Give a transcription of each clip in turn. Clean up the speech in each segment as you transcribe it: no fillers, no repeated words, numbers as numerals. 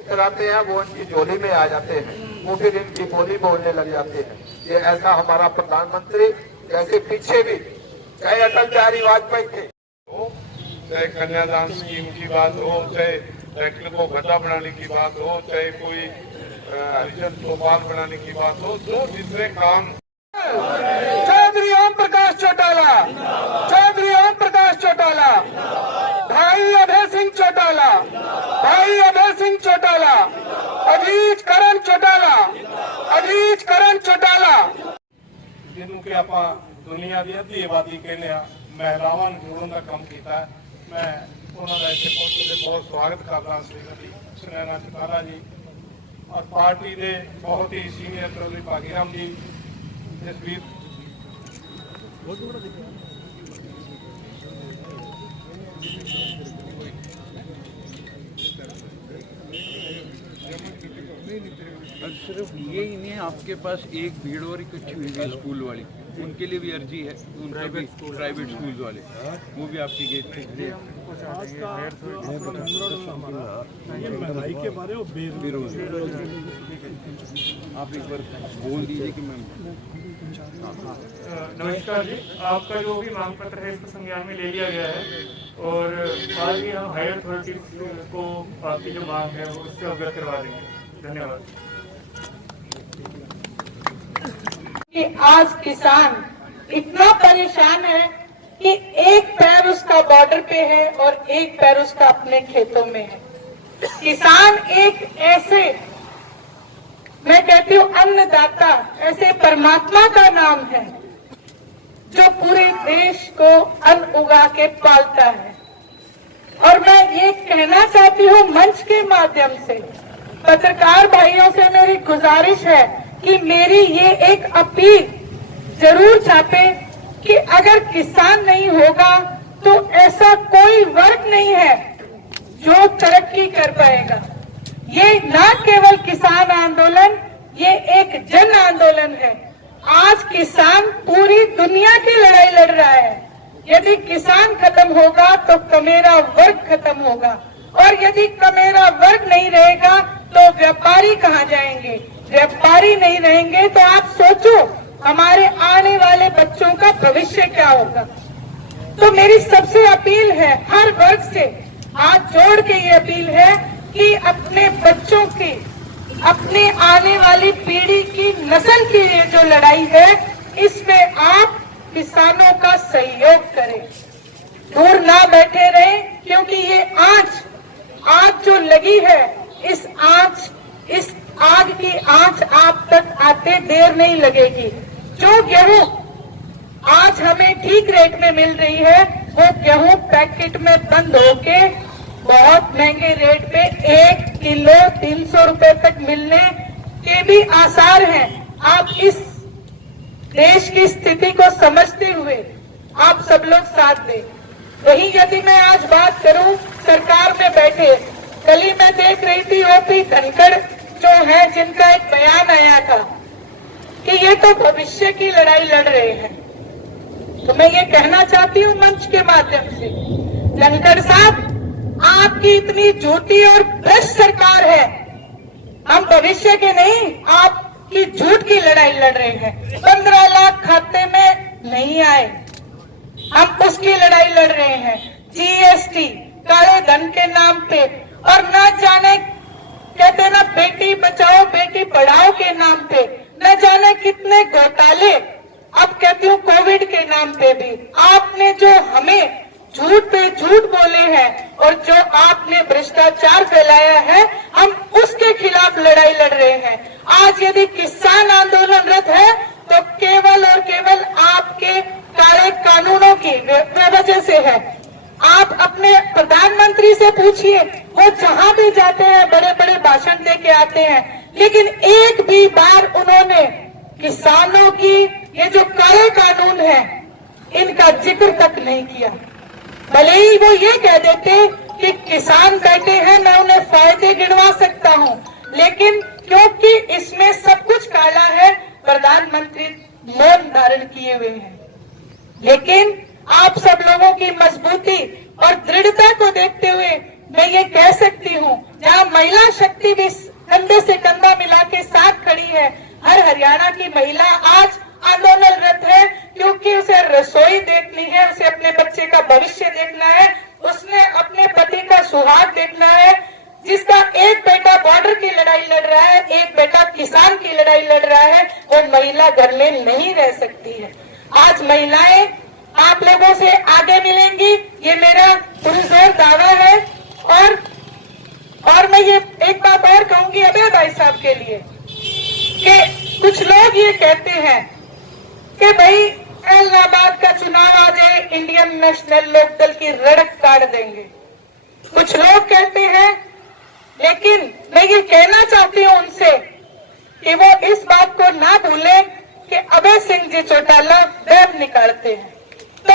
चुप कराते हैं वो उनकी झोली में आ जाते हैं, वो फिर इनकी बोली बोलने लग जाते हैं। ये ऐसा हमारा प्रधानमंत्री, जैसे पीछे भी चाहे अटल बिहारी वाजपेयी थे, चाहे कन्यादान स्कीम की बात हो, चाहे ट्रैक्टर को गड्ढा बनाने की बात हो, चाहे कोई हरिजन चौपाल बनाने की बात हो, जो जितने काम। चौधरी ओम प्रकाश चौटाला, चौधरी ओम प्रकाश चौटाला, भाई अभय सिंह चौटाला, भाई अभय सिंह चौटाला, अजीज करण चौटाला, अजीज करण चौटाला। जिन्हों के आप दुनिया की अद्धी आबादी कहने महिलावां जोड़न का काम किया है, मैं उन्होंने इतने पहुंचने से बहुत स्वागत करता श्रीमती सुनैना चौटाला जी और पार्टी के बहुत ही सीनियर चौधरी भागीराम जी, जसवीर अब सिर्फ ये ही नहीं, आपके पास एक भीड़ और इकट्ठी हुई है स्कूल वाली, उनके लिए भी अर्जी है, उनका भी प्राइवेट स्कूल वाले वो भी आपकी गेट पे खड़े हैं। महंगाई के बारे में विरोध आप एक बार बोल दीजिए कि मैं। नमस्कार जी, आपका जो भी मांग पत्र है इसको संज्ञान में ले लिया गया है और बाद में हम हायर अथॉरिटीज को आपकी जो मांग है वो उससे अवगत करवा देंगे। धन्यवाद। कि आज किसान इतना परेशान है कि एक पैर उसका बॉर्डर पे है और एक पैर उसका अपने खेतों में है। किसान एक ऐसे, मैं कहती हूँ अन्नदाता, ऐसे परमात्मा का नाम है जो पूरे देश को अन्न उगा के पालता है। और मैं ये कहना चाहती हूँ मंच के माध्यम से, पत्रकार भाइयों से मेरी गुजारिश है कि मेरी ये एक अपील जरूर छापे कि अगर किसान नहीं होगा तो ऐसा कोई वर्ग नहीं है जो तरक्की कर पाएगा। ये न केवल किसान आंदोलन, ये एक जन आंदोलन है। आज किसान पूरी दुनिया की लड़ाई लड़ रहा है। यदि किसान खत्म होगा तो कमेरा वर्ग खत्म होगा, और यदि कमेरा वर्ग नहीं रहेगा तो व्यापारी कहाँ जाएंगे? व्यापारी नहीं रहेंगे तो आप सोचो हमारे आने वाले बच्चों का भविष्य क्या होगा। तो मेरी सबसे अपील है, हर वर्ग से हाथ जोड़ के ये अपील है कि अपने बच्चों की, अपने आने वाली पीढ़ी की, नस्ल की ये जो लड़ाई है इसमें आप किसानों का सहयोग करें, दूर ना बैठे रहें, क्योंकि ये आग जो लगी है, इस आग की आंच आप तक आते देर नहीं लगेगी। जो गेहूं आज हमें ठीक रेट में मिल रही है वो गेहूं पैकेट में बंद होके बहुत महंगे रेट पे 1 किलो 300 रुपए तक मिलने के भी आसार हैं। आप इस देश की स्थिति को समझते हुए आप सब लोग साथ दें। वहीं यदि मैं आज बात करूं सरकार में बैठे, कल ही मैं देख रही थी ओपी धनखड़ जो है, जिनका एक बयान आया था कि ये तो भविष्य की लड़ाई लड़ रहे हैं। तो मैं ये कहना चाहती हूँ मंच के माध्यम से, धनखड़ साहब, आपकी इतनी झूठी और भ्रष्ट सरकार है। हम भविष्य के नहीं, आपकी झूठ की लड़ाई लड़ रहे हैं। 15 लाख खाते में नहीं आए, हम उसकी लड़ाई लड़ रहे हैं। जीएसटी काले धन के नाम पे, और न जाने कहते ना बेटी बचाओ बेटी पढ़ाओ के नाम पे न जाने कितने घोटाले, अब कहती हूँ कोविड के नाम पे भी आपने जो हमें झूठ पे झूठ बोले हैं और जो आपने भ्रष्टाचार फैलाया है, हम उसके खिलाफ लड़ाई लड़ रहे हैं। आज यदि किसान आंदोलनरत है तो केवल और केवल आपके काले कानूनों की वजह से है। आप अपने प्रधानमंत्री से पूछिए, वो जहां भी जाते हैं बड़े बड़े भाषण दे के आते हैं, लेकिन एक भी बार उन्होंने किसानों की ये जो काले कानून है इनका जिक्र तक नहीं किया। भले ही वो ये कह देते कि किसान बैठे हैं, मैं उन्हें फायदे गिनवा सकता हूं, लेकिन क्योंकि इसमें सब कुछ काला है, प्रधानमंत्री मौन धारण किए हुए हैं। लेकिन आप सब लोगों की मजबूती और दृढ़ता को देखते हुए मैं ये कह सकती हूँ, जहाँ महिला शक्ति भी कंधे से कंधा मिला के साथ खड़ी है, हर हरियाणा की महिला आज आंदोलनरत है, क्योंकि उसे रसोई देखनी है, उसे अपने बच्चे का भविष्य देखना है, उसने अपने पति का सुहाग देखना है। जिसका एक बेटा बॉर्डर की लड़ाई लड़ रहा है, एक बेटा किसान की लड़ाई लड़ रहा है, वो महिला घर में नहीं रह सकती है। आज महिलाएं आप लोगों से आगे मिलेंगी, ये मेरा पुरजोर दावा है। और मैं ये एक बात और कहूंगी अभय भाई साहब के लिए, कि कुछ लोग ये कहते हैं कि भाई इलाहाबाद का चुनाव आ जाए, इंडियन नेशनल लोकदल की रड़क काट देंगे। कुछ लोग कहते हैं, लेकिन मैं ये कहना चाहती हूँ उनसे कि वो इस बात को ना भूलें कि अभय सिंह जी चौटाला वैम निकालते हैं। तो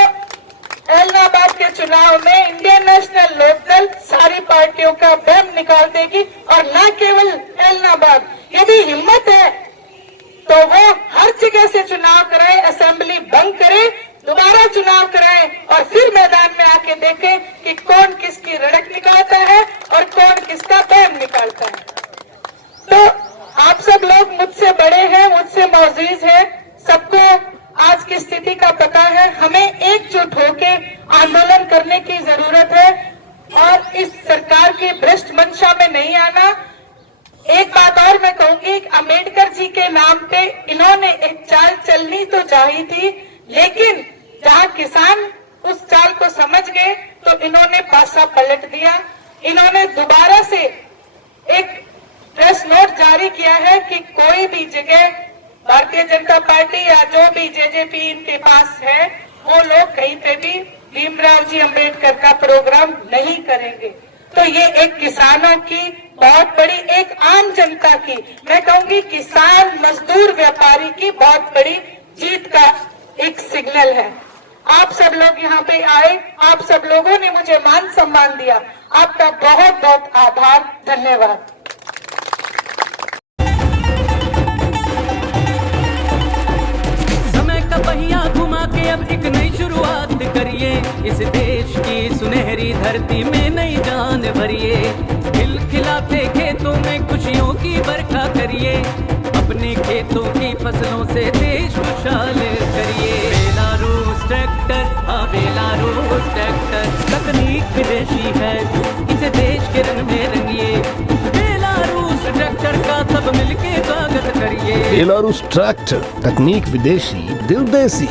इलाहाबाद के चुनाव में इंडियन नेशनल लोकदल सारी पार्टियों का वैम निकाल देगी, और न केवल इलाहाबाद, यदि हिम्मत है तो वो हर जगह से चुनाव कराए, असेंबली भंग करे, दोबारा चुनाव कराए, और फिर मैदान में आके देखें कि कौन किसकी रड़क निकालता है और कौन किसका वैम निकालता है। तो आप सब लोग मुझसे बड़े हैं, मुझसे मौजूद हैं, सबको आज की स्थिति का पता है। हमें एकजुट होके आंदोलन करने की जरूरत है और इस सरकार की भ्रष्ट मंशा में नहीं आना। एक बात और मैं कहूंगी, अंबेडकर जी के नाम पे इन्होंने एक चाल चलनी तो चाही थी, लेकिन जहां किसान उस चाल को समझ गए तो इन्होंने पासा पलट दिया। इन्होंने दोबारा से एक प्रेस नोट जारी किया है कि कोई भी जगह भारतीय जनता पार्टी या जो भी जेजेपी इनके पास है, वो लोग कहीं पे भी भीमराव जी अंबेडकर का प्रोग्राम नहीं करेंगे। तो ये एक किसानों की बहुत बड़ी, एक आम जनता की, मैं कहूंगी किसान मजदूर व्यापारी की बहुत बड़ी जीत का एक सिग्नल है। आप सब लोग यहाँ पे आए, आप सब लोगों ने मुझे मान सम्मान दिया, आपका बहुत बहुत आभार, धन्यवाद। समय का पहिया घुमा के अब एक नई शुरुआत करिए, इस देश की सुनहरी धरती में नई जान भरिए, खिलखिलाते खेतों में खुशियों की बरखा करिए, अपने खेतों की फसलों से देश खुशहाल करिए। बेलारूस ट्रैक्टर, हाँ बेलारूस ट्रैक्टर, तकनीक विदेशी है, इसे देश के रंग में रंगिए, बेलारूस ट्रैक्टर का सब मिलके स्वागत करिए। बेलारूस ट्रैक्टर, तकनीक विदेशी, दिल देसी।